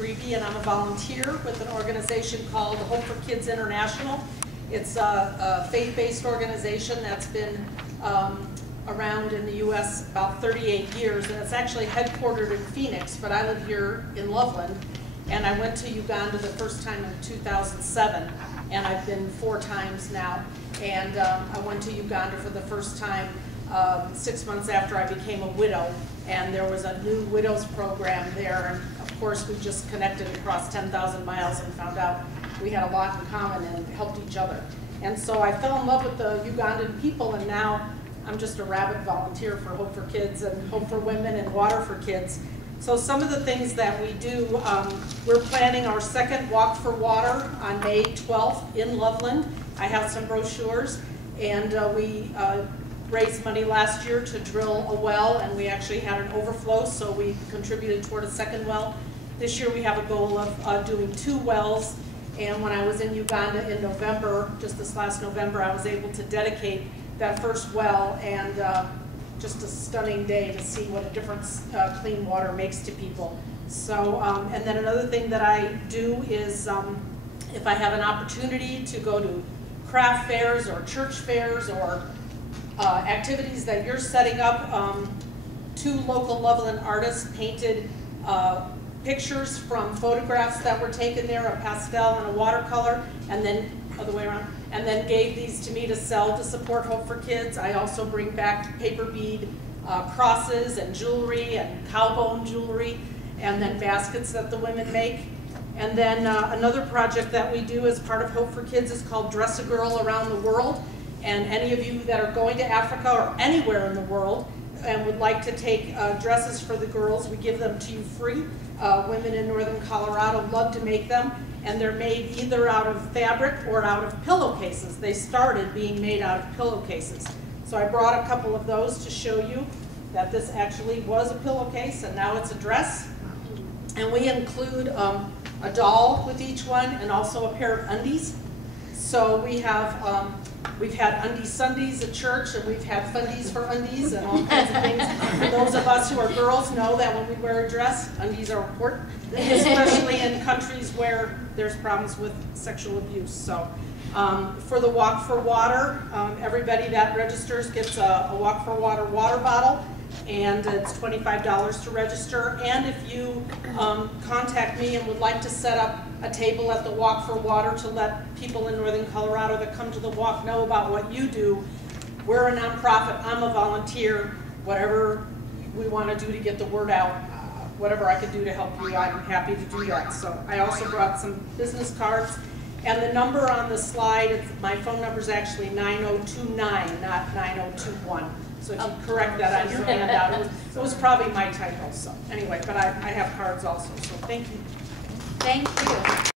Grebe, and I'm a volunteer with an organization called Hope for Kids International. It's a faith-based organization that's been around in the U.S. about 38 years, and it's actually headquartered in Phoenix, but I live here in Loveland. And I went to Uganda the first time in 2007, and I've been 4 times now. And I went to Uganda for the first time 6 months after I became a widow, and there was a new widows program there. And of course, we just connected across 10,000 miles and found out we had a lot in common and helped each other. And so I fell in love with the Ugandan people, and now I'm just a rabid volunteer for Hope for Kids and Hope for Women and Water for Kids. So some of the things that we do, we're planning our second Walk for Water on May 12th in Loveland. I have some brochures, and we raised money last year to drill a well, and we actually had an overflow, so we contributed toward a second well. This year we have a goal of doing 2 wells, and when I was in Uganda in November, just this last November, I was able to dedicate that first well, and just a stunning day to see what a difference clean water makes to people. So, and then another thing that I do is if I have an opportunity to go to craft fairs or church fairs or activities that you're setting up, 2 local Loveland artists painted pictures from photographs that were taken there, a pastel and a watercolor, and then other way around, and then gave these to me to sell to support Hope for Kids. I also bring back paper bead crosses and jewelry and cowbone jewelry, and then baskets that the women make. And then another project that we do as part of Hope for Kids is called Dress a Girl Around the World. And any of you that are going to Africa or anywhere in the world and would like to take dresses for the girls, we give them to you free. Women in northern Colorado love to make them, and they're made either out of fabric or out of pillowcases. They started being made out of pillowcases. So I brought a couple of those to show you that this actually was a pillowcase, and now it's a dress. And we include a doll with each one, and also a pair of undies. So we have, we've had undie Sundays at church, and we've had fundies for undies and all kinds of things. For those of us who are girls know that when we wear a dress, undies are important, especially in countries where there's problems with sexual abuse. So for the Walk for Water, everybody that registers gets a Walk for Water water bottle, and it's $25 to register. And if you contact me and would like to set up a table at the Walk for Water to let people in northern Colorado that come to the walk know about what you do, we're a nonprofit, I'm a volunteer, whatever we want to do to get the word out, whatever I can do to help you, I'm happy to do that. So I also brought some business cards, and the number on the slide, my phone number is actually 9029, not 9021. So if you correct that on your handout, it was probably my typo. So anyway, but I have cards also. So thank you. Thank you.